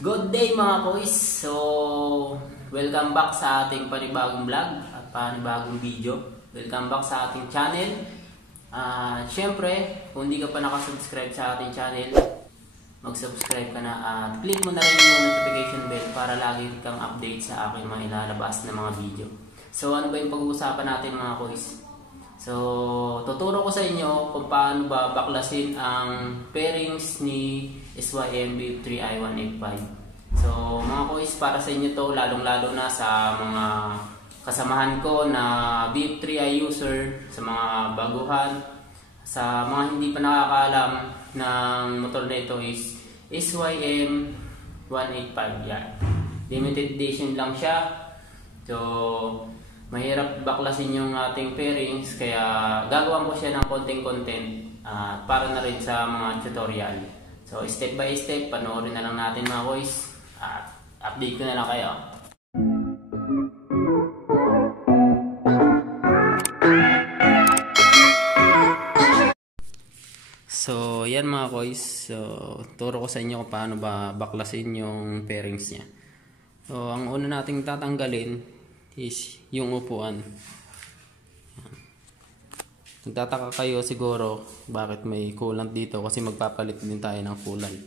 Good day mga boys! So, welcome back sa ating panibagong vlog at panibagong video. Welcome back sa ating channel. Siyempre, kung hindi ka pa nakasubscribe sa ating channel, mag-subscribe ka na at click mo na rin yung notification bell para lagi kang update sa aking mga ilalabas na mga video. So, ano ba yung pag-uusapan natin mga boys? So, tuturo ko sa inyo kung paano ba baklasin ang pairings ni SYM BF3i185. So, mga boys, para sa inyo to, lalong-lalo na sa mga kasamahan ko na BF3i user, sa mga baguhan, sa mga hindi pa nakakaalam ng motor na ito is SYM 185 yan. Limited edition lang siya. So, mahirap baklasin yung ating pairings, kaya gagawan ko siya ng konting content para na rin sa mga tutorial. So step by step, panoorin na lang natin mga boys at update ko na lang kayo. So yan mga boys, so turo ko sa inyo kung paano ba baklasin yung pairings niya. So ang una nating tatanggalin is yung upuan. Nagtataka kayo siguro bakit may coolant dito, kasi magpapalit din tayo ng coolant.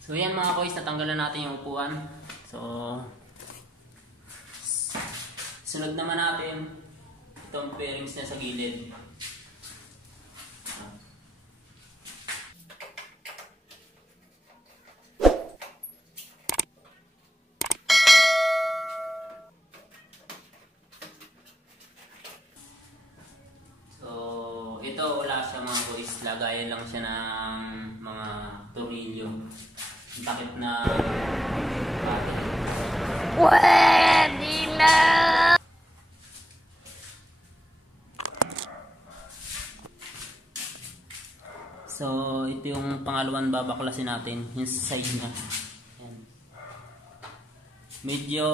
So yan mga boys, natanggalan natin yung upuan. So sunod naman natin itong pairings niya sa gilid. So ito wala siya mga boys, lagayan lang siya ng mga tornilyo. Takip na pwede na. So, ito yung pangalawang babaklasin natin, yung side na. Ayan. Medyo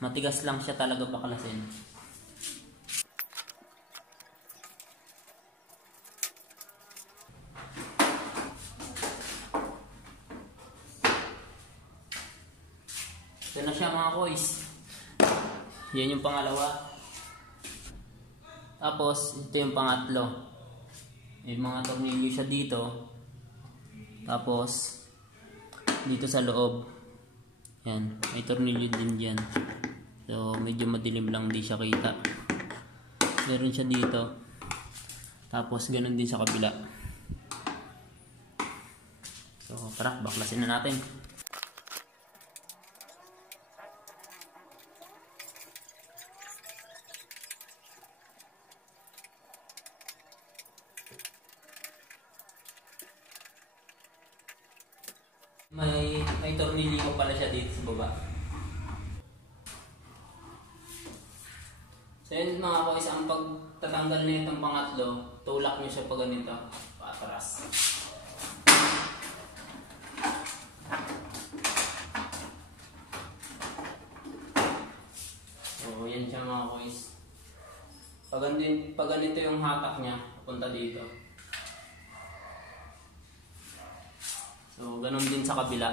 matigas lang siya talaga baklasin. Ito na siya mga boys. Yan yung pangalawa. Tapos, ito yung pangatlo. May mga tornilyo siya dito. Tapos dito sa loob, yan, may tornilyo din dyan. So medyo madilim lang, di siya kita. Meron siya dito. Tapos ganun din sa kabila. So tara, baklasin na natin. May tornilyo pala siya dito sa baba. So yun mga boys, ang pagtatanggal na itong pangatlo, tulak nyo siya pa ganito, patras. So yan siya mga boys. Pag ganito yung hatak niya, papunta dito. So, ganun din sa kabila.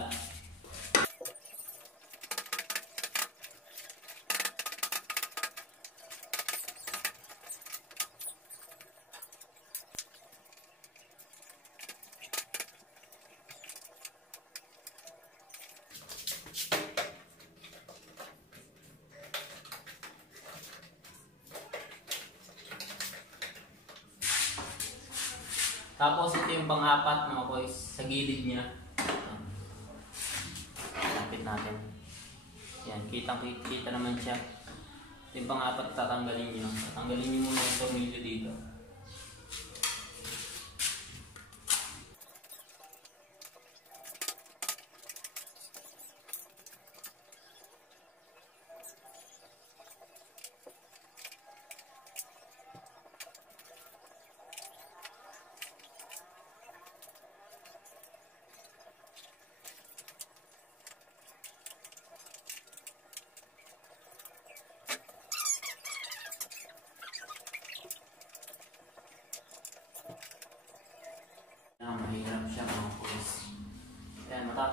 Tapos ito yung pang-apat mga boys, sa gilid niya. Lapit natin. Yan, kita naman siya. Ito yung pang-apat, tatanggalin nyo. Tatanggalin nyo muna yung tornilyo dito.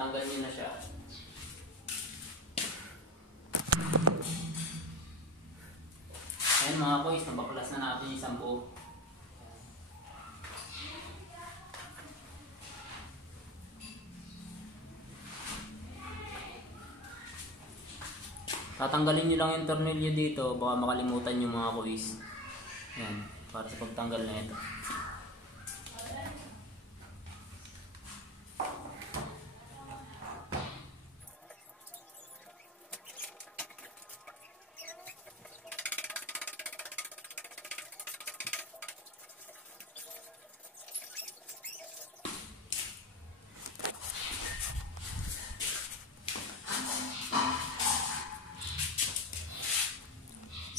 tatanggal nyo na siya. Ayan mga boys, nabaklas na natin yung isang buo. Tatanggalin nyo lang yung tornilyo dito, baka makalimutan yung mga boys. Ayan, para sa pagtanggal na ito.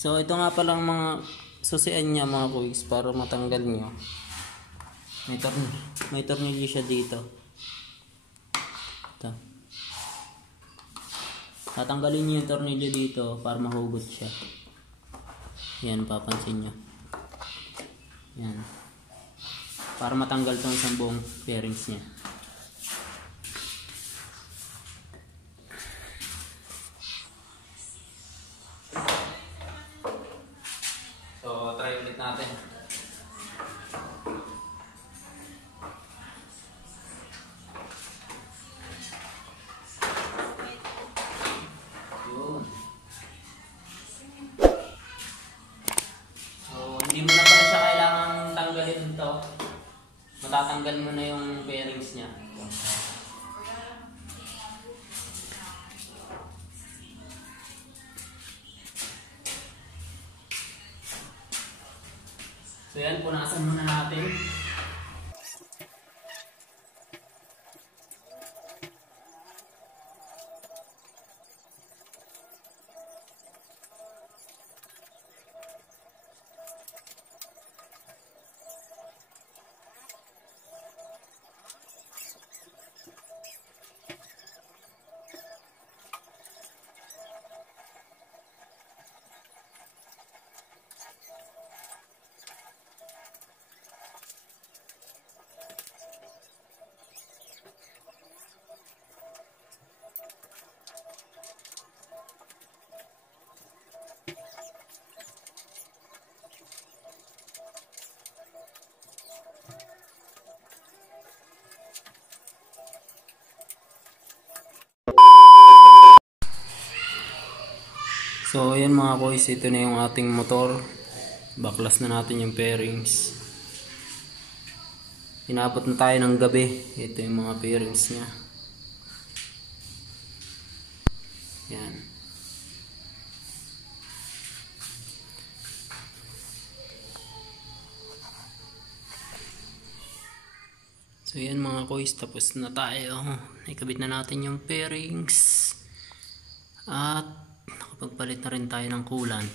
So ito nga palang mga susian niya mga boys para matanggal nyo. May tornilyo siya dito. Ito. Tatanggalin nyo yung tornilyo dito para mahugot siya. Yan, papansin nyo. Yan. Para matanggal itong isang buong bearings niya. So, try ulit natin. Yun. So, hindi mo na pala siya kailangang tanggalin ito. Matatanggal mo na yung bearings niya. So yan, punasan muna natin. So ayan mga boys, ito na yung ating motor. Baklas na natin yung bearings. Inabot na tayo ng gabi. Ito yung mga bearings nya. Yan. So yan mga boys, tapos na tayo. Ikabit na natin yung bearings. At nakapagpalit na rin tayo ng coolant.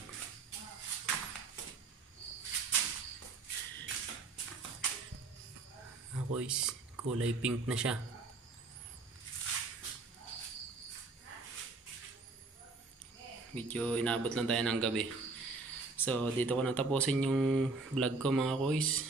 Boys, kulay pink na siya. Medyo inabot lang tayo ng gabi. So dito ko natapusin yung vlog ko mga boys.